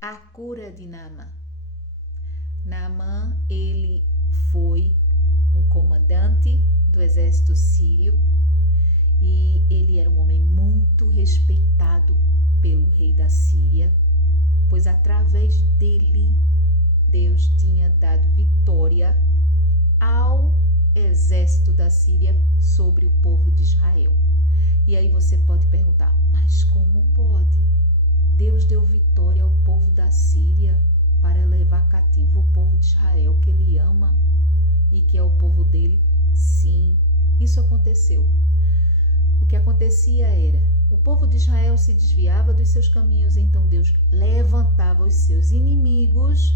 a cura de Naamã. Naamã, ele foi um comandante do exército sírio e ele era um homem muito respeitado pelo rei da Síria, pois através dele Deus tinha dado vitória ao exército da Síria sobre o povo de Israel. E aí você pode perguntar, mas como pode? Deus deu vitória ao povo da Síria para levar cativo o povo de Israel, que ele ama e que é o povo dele? Sim, isso aconteceu. O que acontecia era, o povo de Israel se desviava dos seus caminhos, então Deus levantava os seus inimigos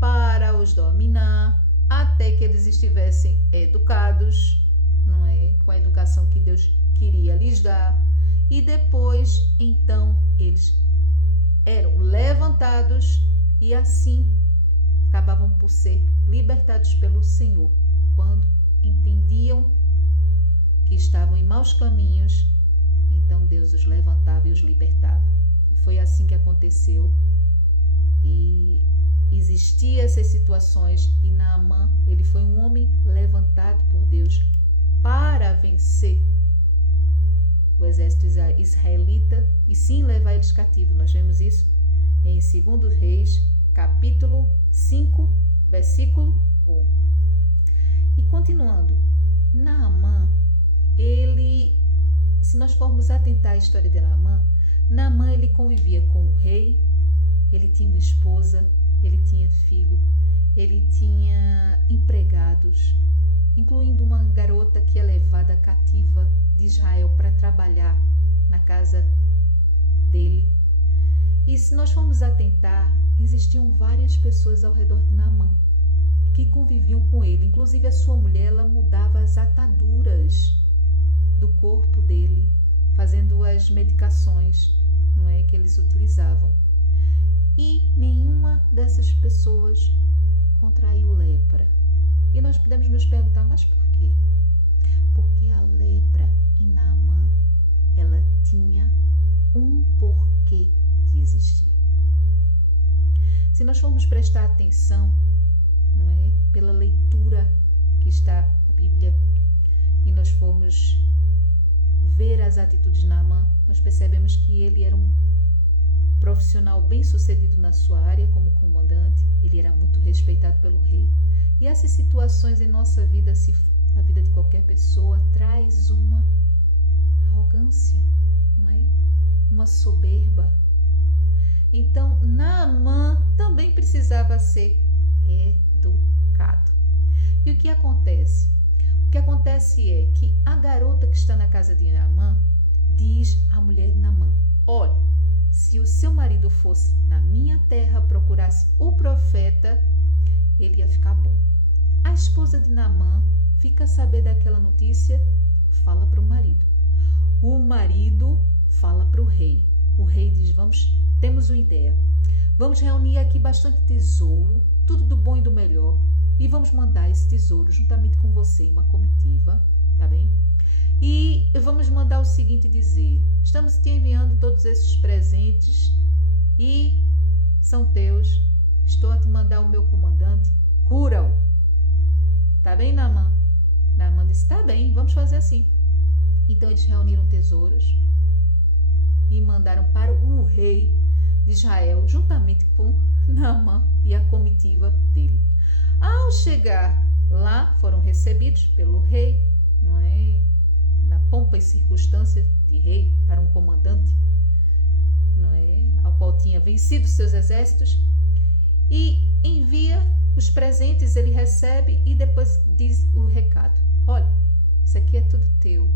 para os dominar, até que eles estivessem educados, não é? Com a educação que Deus queria lhes dar. E depois, então, eles eram levantados e assim acabavam por ser libertados pelo Senhor, quando entendiam que estavam em maus caminhos, então Deus os levantava e os libertava. E foi assim que aconteceu. E existiam essas situações e Naamã, ele foi um homem levantado por Deus para vencer o exército israelita e sim levar eles cativos. Nós vemos isso em 2 Reis, capítulo 5, versículo 1. E continuando, Naamã, ele, se nós formos atentar à história de Naamã, ele convivia com o rei, ele tinha uma esposa, ele tinha filho, ele tinha empregados, incluindo uma garota que é levada cativa de Israel para trabalhar na casa dele. E se nós formos atentar, existiam várias pessoas ao redor de Naamã que conviviam com ele. Inclusive a sua mulher, ela mudava as ataduras do corpo dele, fazendo as medicações, não é, que eles utilizavam. E nenhuma dessas pessoas contraiu lepra. E nós podemos nos perguntar, mas por quê? Porque a lepra em Naamã, ela tinha um porquê de existir. Se nós formos prestar atenção, não é, pela leitura que está na Bíblia, e nós formos ver as atitudes de Naamã, nós percebemos que ele era um profissional bem-sucedido na sua área como comandante, ele era muito respeitado pelo rei. E essas situações em nossa vida, na vida de qualquer pessoa, traz uma arrogância, não é? Uma soberba. Então, Naamã também precisava ser educado. E o que acontece? O que acontece é que a garota que está na casa de Naamã diz à mulher de Naamã: olha, se o seu marido fosse na minha terra, procurasse o profeta, ele ia ficar bom. A esposa de Naamã fica a saber daquela notícia, fala para o marido. O marido fala para o rei. O rei diz, temos uma ideia. Vamos reunir aqui bastante tesouro, tudo do bom e do melhor, e vamos mandar esse tesouro juntamente com você em uma comitiva, tá bem? E vamos mandar o seguinte dizer, estamos te enviando todos esses presentes e são teus, estou a te mandar o meu comandante, cura-o. Tá bem, Naamã? Naamã disse, tá bem, vamos fazer assim. Então eles reuniram tesouros e mandaram para o rei de Israel, juntamente com Naamã e a comitiva dele. Ao chegar lá, foram recebidos pelo rei, não é? Na pompa e circunstância de rei para um comandante, não é? Ao qual tinha vencido seus exércitos, e envia os presentes, ele recebe e depois diz o recado. Olha, isso aqui é tudo teu,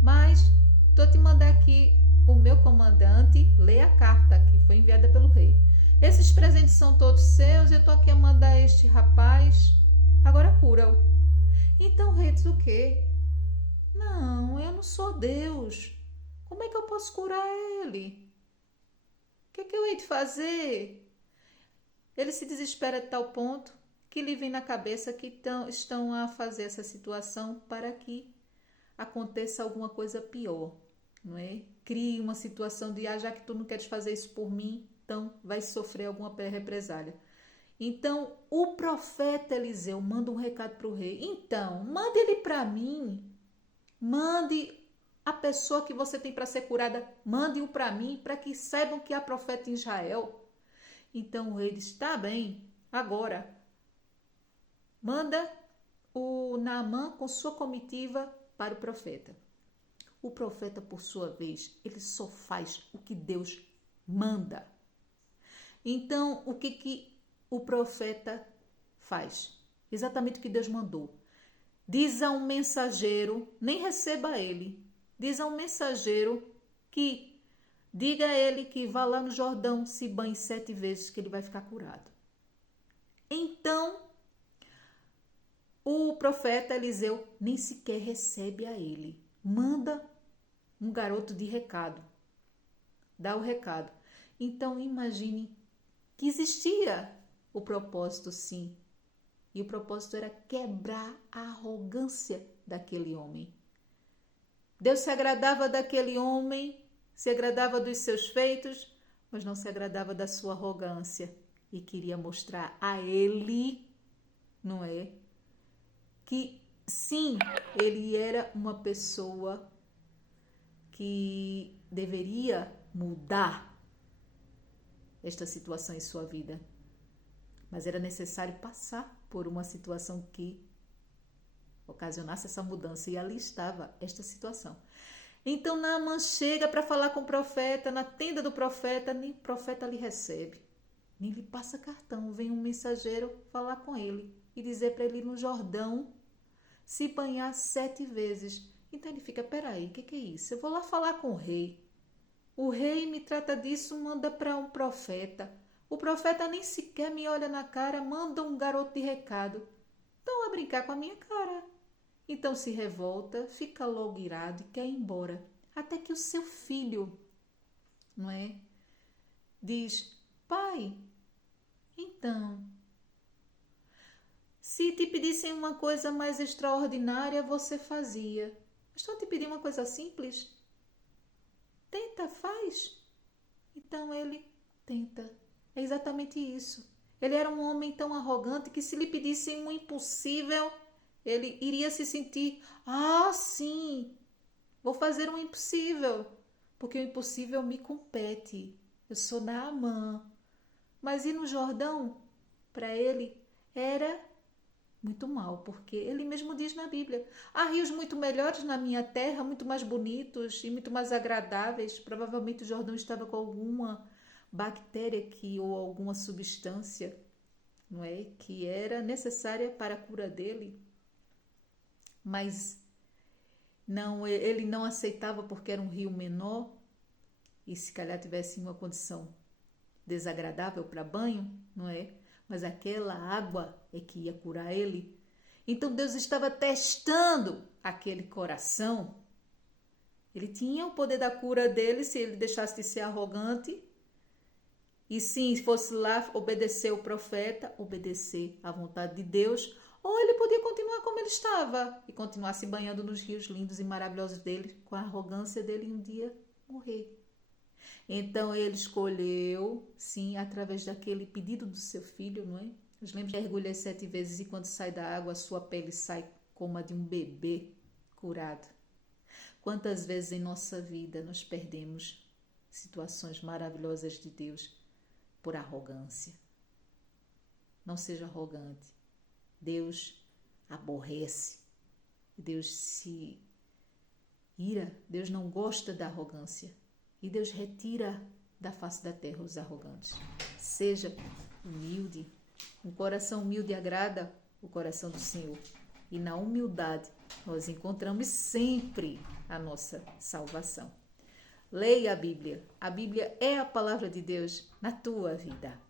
mas estou te mandando aqui o meu comandante, lê a carta que foi enviada pelo rei. Esses presentes são todos seus, eu estou aqui a mandar este rapaz, agora cura-o. Então o rei diz o quê? Não, eu não sou Deus. Como é que eu posso curar ele? O que é que eu hei de fazer? Ele se desespera de tal ponto que lhe vem na cabeça que estão a fazer essa situação para que aconteça alguma coisa pior, não é? Crie uma situação de, já que tu não queres fazer isso por mim, então vai sofrer alguma represália. Então, o profeta Eliseu manda um recado para o rei. Então, mande ele para mim. Mande a pessoa que você tem para ser curada. Mande-o para mim, para que saibam que há profeta em Israel. Então, o rei diz, tá bem, agora. Manda o Naamã com sua comitiva para o profeta. O profeta, por sua vez, ele só faz o que Deus manda. Então, o que o profeta faz? Exatamente o que Deus mandou. Diz a um mensageiro, nem receba ele, diz a um mensageiro que diga a ele que vá lá no Jordão, se banhe 7 vezes, que ele vai ficar curado. Então, o profeta Eliseu nem sequer recebe a ele. Manda um garoto de recado. Dá o recado. Então, imagine que existia o propósito, sim. E o propósito era quebrar a arrogância daquele homem. Deus se agradava daquele homem, se agradava dos seus feitos, mas não se agradava da sua arrogância. E queria mostrar a ele, não é? Que sim, ele era uma pessoa que deveria mudar esta situação em sua vida. Mas era necessário passar por uma situação que ocasionasse essa mudança. E ali estava esta situação. Então Naamã chega para falar com o profeta, na tenda do profeta, nem o profeta lhe recebe, nem lhe passa cartão. Vem um mensageiro falar com ele e dizer para ele ir no Jordão se banhar 7 vezes. Então ele fica, peraí, o que é isso? Eu vou lá falar com o rei. O rei me trata disso, manda para um profeta. O profeta nem sequer me olha na cara, manda um garoto de recado. Estão a brincar com a minha cara. Então se revolta, fica logo irado e quer ir embora. Até que o seu filho, não é? Diz, pai, então, se te pedissem uma coisa mais extraordinária, você fazia. Mas estão te pedindo uma coisa simples? Tenta, faz. Então ele tenta. É exatamente isso. Ele era um homem tão arrogante que se lhe pedissem um impossível, ele iria se sentir, sim, vou fazer um impossível, porque o impossível me compete. Eu sou Naamã. Mas ir no Jordão, para ele, era muito mal, porque ele mesmo diz na Bíblia, há rios muito melhores na minha terra, muito mais bonitos e muito mais agradáveis. Provavelmente o Jordão estava com alguma bactéria ou alguma substância, não é, que era necessária para a cura dele, mas não, ele não aceitava porque era um rio menor e se calhar tivesse uma condição desagradável para banho, não é? Mas aquela água é que ia curar ele. Então Deus estava testando aquele coração. Ele tinha o poder da cura dele se ele deixasse de ser arrogante. E sim, fosse lá obedecer o profeta, obedecer à vontade de Deus, ou ele podia continuar como ele estava e continuar se banhando nos rios lindos e maravilhosos dele, com a arrogância dele e um dia morrer. Então ele escolheu, sim, através daquele pedido do seu filho, não é? Nos lembra, mergulha 7 vezes e quando sai da água, a sua pele sai como a de um bebê curado. Quantas vezes em nossa vida nós perdemos situações maravilhosas de Deus por arrogância? Não seja arrogante. Deus aborrece. Deus se ira. Deus não gosta da arrogância. E Deus retira da face da terra os arrogantes. Seja humilde. Um coração humilde agrada o coração do Senhor. E na humildade nós encontramos sempre a nossa salvação. Leia a Bíblia. A Bíblia é a palavra de Deus na tua vida.